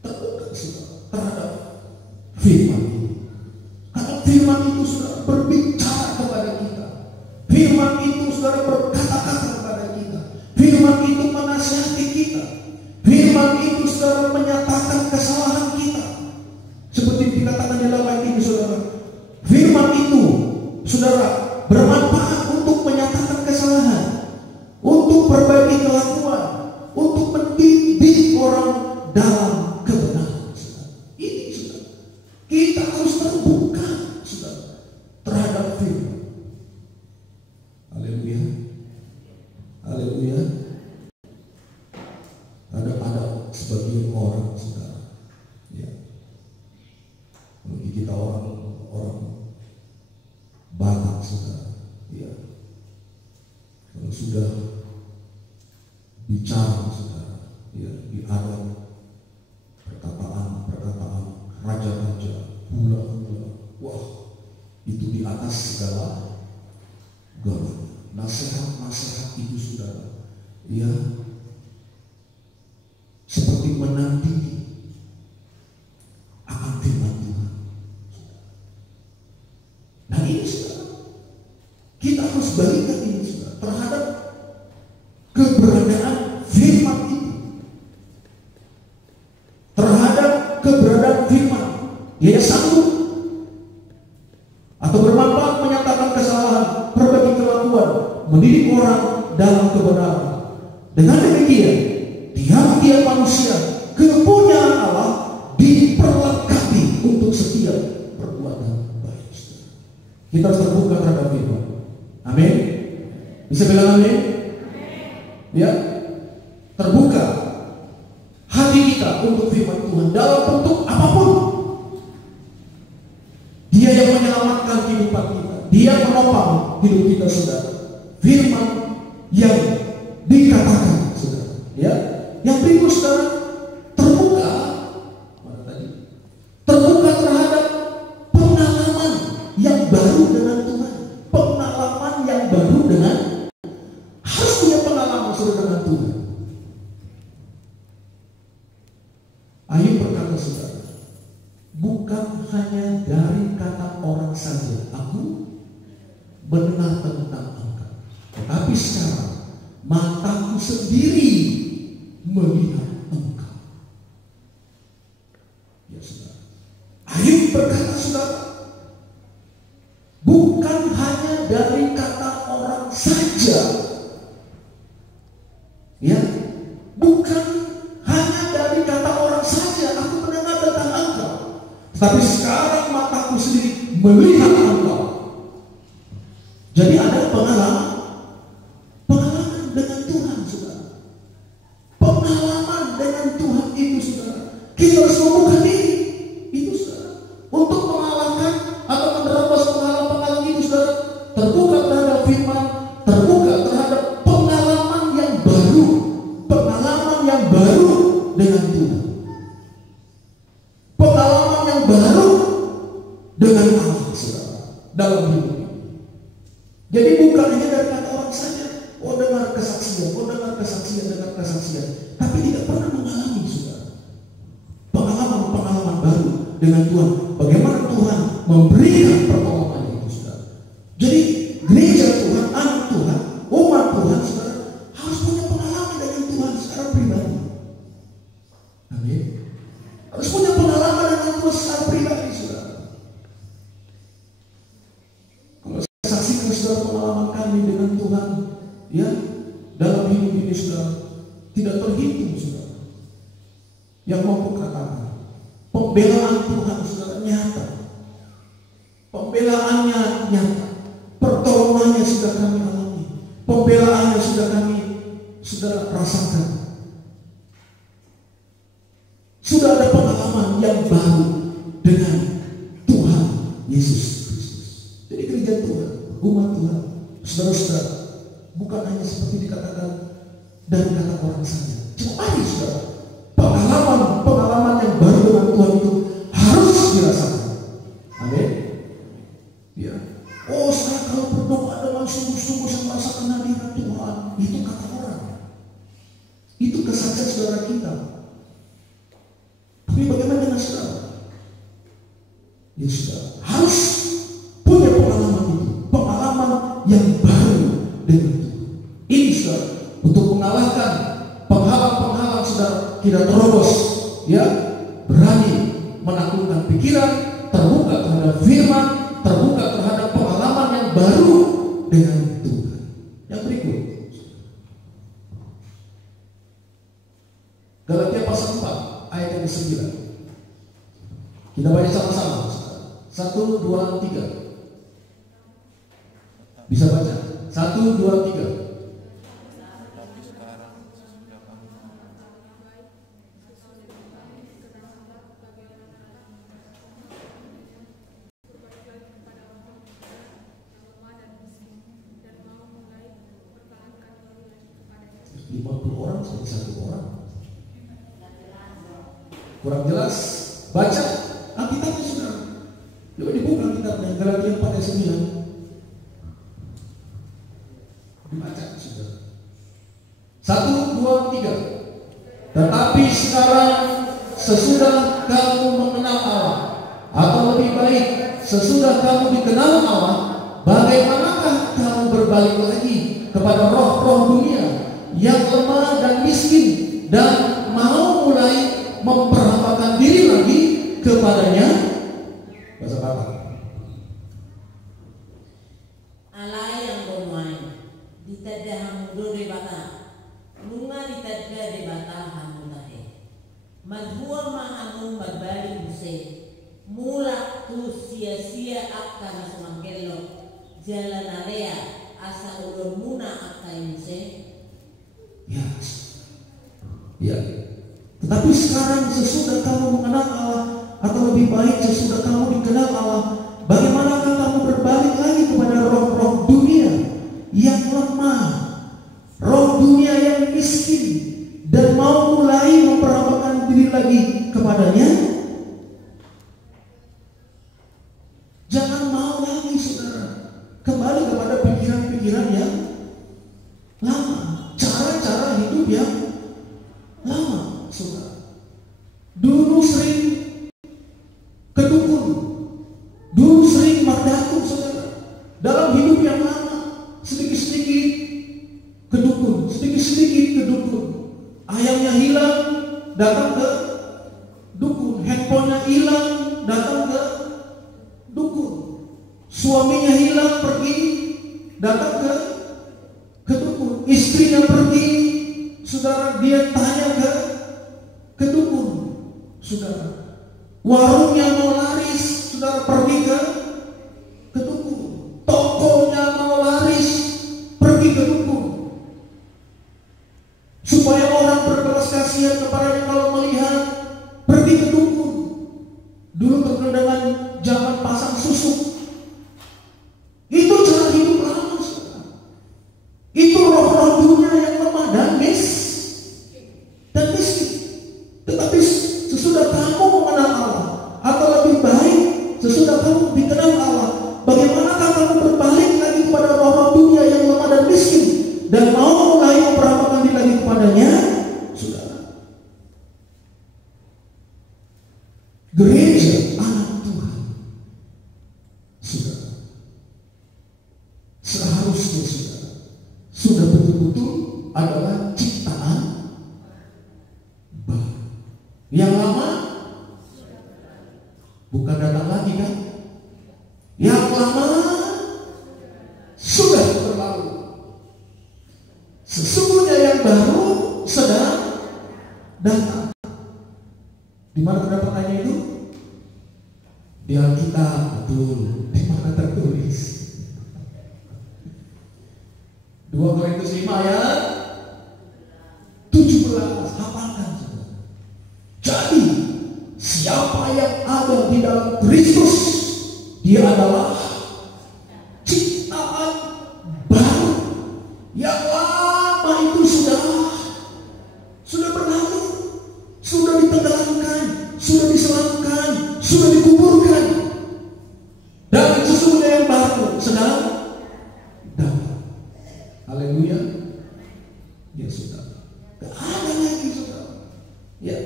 Terbuka, saudara, terhadap firman ini. Karena firman itu, saudara, berbicara kepada kita. Firman itu, saudara, berkata-kata kepada kita. Firman itu menasihati kita. Firman itu, saudara, menyatakan kesalahan kita. Seperti dikatakan di dalam ayat ini, saudara, firman itu, saudara, bermanfaat untuk menyatakan kesalahan, untuk perbaiki kelakuan, untuk mendidik orang dalam kebenaran. Ini, saudara, kita harus terbuka, saudara, terhadap firman. Haleluya, haleluya. Ada sebagian orang, saudara, ya, bagi kita orang Batak, saudara, ya, kalau sudah bicara, saudara, ya, di adat perkataan raja-raja, atas segala golongan. Nasihat-nasihat itu saudara, ya, seperti menanti akan firman Tuhan. Nah ini saudara, kita harus balikan ini saudara terhadap keberadaan firman itu, terhadap keberadaan firman. Dia sanggup atau bermanfaat menyatakan kesalahan, perbaiki kelakuan, mendidik orang dalam kebenaran. Dengan demikian, tiap-tiap manusia kepunyaan Allah diperlengkapi untuk setiap perbuatan baik. Kita harus terbuka terhadap firman. Amin. Bisa bilang amin? Ya, terbuka hati kita untuk firman Tuhan dalam bentuk apapun. Dia yang menyelamatkan kehidupan kita, Dia menopang hidup kita saudara. Firman yang dikatakan saudara, ya, yang berikut saudara, terbuka mana tadi? Terbuka terhadap pengalaman yang baru dengan Tuhan. Pengalaman yang baru dengan, harus punya pengalaman saudara dengan Tuhan. Ayub berkata saudara, bukan hanya dari kata orang saja aku mendengar tentang Engkau, tetapi sekarang mataku sendiri melihat Engkau. Ya saudara, Ayub berkata saudara, bukan hanya dari kata orang saja, ya, bukan hanya dari kata orang saja aku mendengar tentang Engkau, tapi sekarang mataku sendiri melihat Engkau. Jadi ada pengalaman dengan Tuhan saudara. Pengalaman dengan Tuhan itu saudara, kita harus membuka diri itu saudara, untuk mengalahkan atau menerobos pengalaman itu saudara. Terbuka terhadap firman, terbuka terhadap pengalaman yang baru, pengalaman yang baru dengan Tuhan, pengalaman yang baru dengan Allah saudara dalam hidup. Jadi bukan hanya dari kata orang saja, oh dengar kesaksian, dengar kesaksian, tapi tidak pernah mengalami saudara pengalaman baru dengan Tuhan. Bagaimana Tuhan memberikan pertolongan itu saudara. Jadi gereja Tuhan, anak Tuhan, umat Tuhan saudara, harus punya pengalaman dengan Tuhan secara pribadi. Amin. Harus punya pengalaman dengan Tuhan secara pribadi saudara. Saksikan saudara pengalaman kami dengan Tuhan, ya, dalam hidup ini saudara, tidak terhitung saudara. Yang mau katakan, pembelaan Tuhan saudara nyata, pembelaannya nyata, pertolongannya sudah kami alami, pembelaannya sudah kami saudara rasakan. Sudah ada pengalaman yang baru dengan Tuhan Yesus Kristus. Jadi gereja Tuhan, umat Tuhan, saudara-saudara, bukan hanya seperti dikatakan dari kata orang saja. Cuma mari saudara, pengalaman yang baru dengan Tuhan itu harus dirasakan. Amin. Ya. Oh, saya kalau berdoa dengan sungguh-sungguh saya merasakan hadirat Tuhan, itu kata orang. Itu kesaksian saudara kita. Tapi bagaimana dengan saudara? Ya saudara, harus punya pengalaman itu, pengalaman yang baru dengan Tuhan. Ini saudara, untuk mengalahkan penghalang-penghalang saudara, kita terobos, ya, berani menaklukkan pikiran, terbuka terhadap firman, terbuka terhadap pengalaman yang baru dengan Tuhan. Yang berikut, Galatia pasal 4 ayat yang ke-9. Kita baca sama-sama. 1, 2, 3. Bisa baca? 1, 2, 3. Orang seperti satu orang. Kurang jelas? Baca Alkitabnya saudara. Coba dibuka Alkitabnya, Galatia 4 ayat 9. Tetapi sekarang sesudah kamu mengenal Allah, atau lebih baik sesudah kamu dikenal Allah, bagaimanakah kamu berbalik lagi kepada roh-roh dunia yang lemah dan miskin dan mau mulai memperhambakan diri lagi kepadanya? Bahasa apa? Alai yang bermain ditanda hamudo de bata nunga ditanda de bata hamutahe madhua mahamu magbalik buse mula tu sia-sia akka nasumangkelo jalan area asa ulur muna akka imse. Ya. Tetapi sekarang sesudah kamu mengenal Allah, atau lebih baik sesudah kamu dikenal Allah, bagaimanakah kamu berbalik lagi kepada roh-roh dunia yang lemah, roh dunia yang miskin, dan mau mulai memperhambakan diri lagi kepadanya? Jangan mau lagi, saudara, kembali kepada pikiran-pikiran yang lama, cara-cara hidup yang lama, saudara. Dulu sering ke dukun, dulu sering mardakun, saudara. Dalam hidup yang lama, sedikit-sedikit ke dukun, sedikit-sedikit ke dukun. Ayamnya hilang, datang ke dukun. Handphonenya hilang, datang ke dukun. Suaminya hilang, pergi, datang ke dukun. Istrinya pergi, saudara, dia tanya ke dukun, saudara. Warungnya mau laris, saudara, pergi ke dukun. Tokonya mau laris, pergi ke dukun. Supaya orang berbelas kasihan kepadanya kalau melihat, pergi ke dukun. Dulu terkenal zaman pasang susuk. Itu cara hidup lama, saudara. Itu roh-roh dunia yang lemah dan miskin. Tetapi sesudah kamu mengenal Allah, atau lebih baik sesudah kamu dikenal Allah, bagaimanakah kamu berbalik lagi kepada roh-roh dunia yang lemah dan miskin dan mau mulai memperhambakan diri lagi kepadanya? Saudara, gereja anak Tuhan, saudara, seharusnya saudara sudah betul-betul adalah ciptaan baru. Yang lama bukan datang lagi, kan? Yang lama sudah berlalu. Sesungguhnya yang baru sedang datang. Di mana terdapat ayat itu? Di Alkitab, betul. Di mana tertulis? 2 Korintus 5 ayat 17. Hafalkan, saudara. Jadi siapa yang ada di dalam Kristus, dia adalah ciptaan baru. Yang lama itu sudah berlalu, sudah ditenggelamkan, sudah diselamkan, sudah dikuburkan, dan sesungguhnya yang baru sedang datang. Haleluya. Ya, saudara, gak ada lagi, saudara. Ya,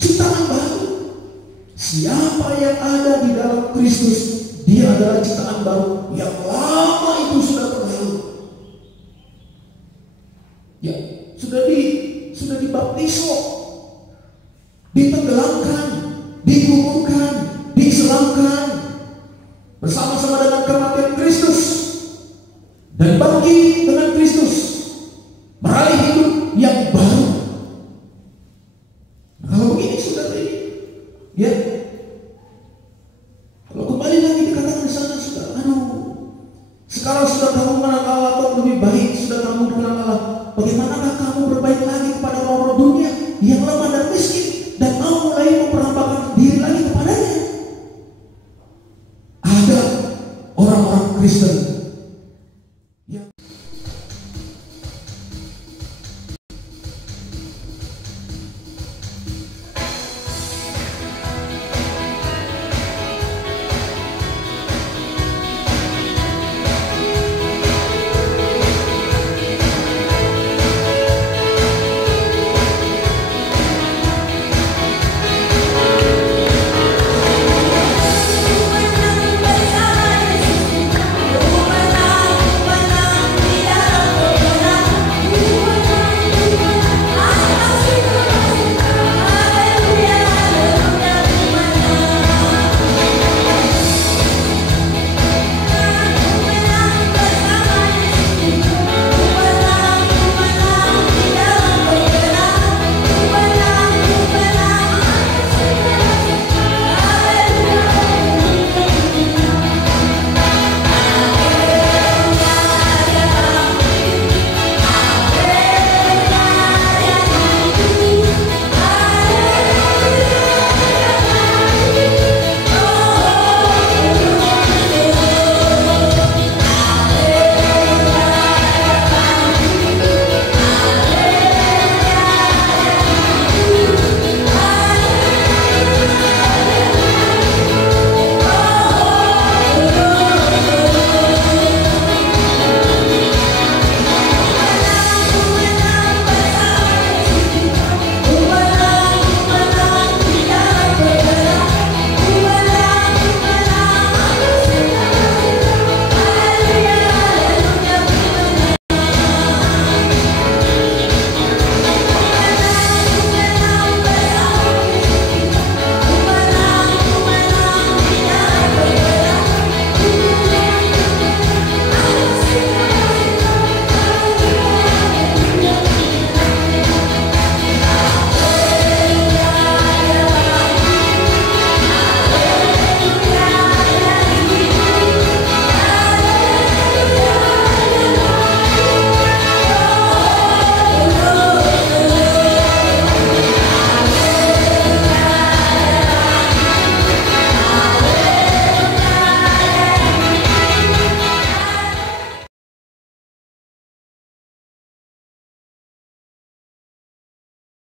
ciptaan baru. Siapa yang ada di dalam Kristus, dia adalah ciptaan baru. Yang lama itu sudah berlalu. Ya, sudah dibaptiso, ditenggelamkan, dikuburkan, diselamkan bersama-sama dengan kematian Kristus, dan bangkit dengan Kristus, meraih hidup yang baru. Kalau begini, saudara, ya,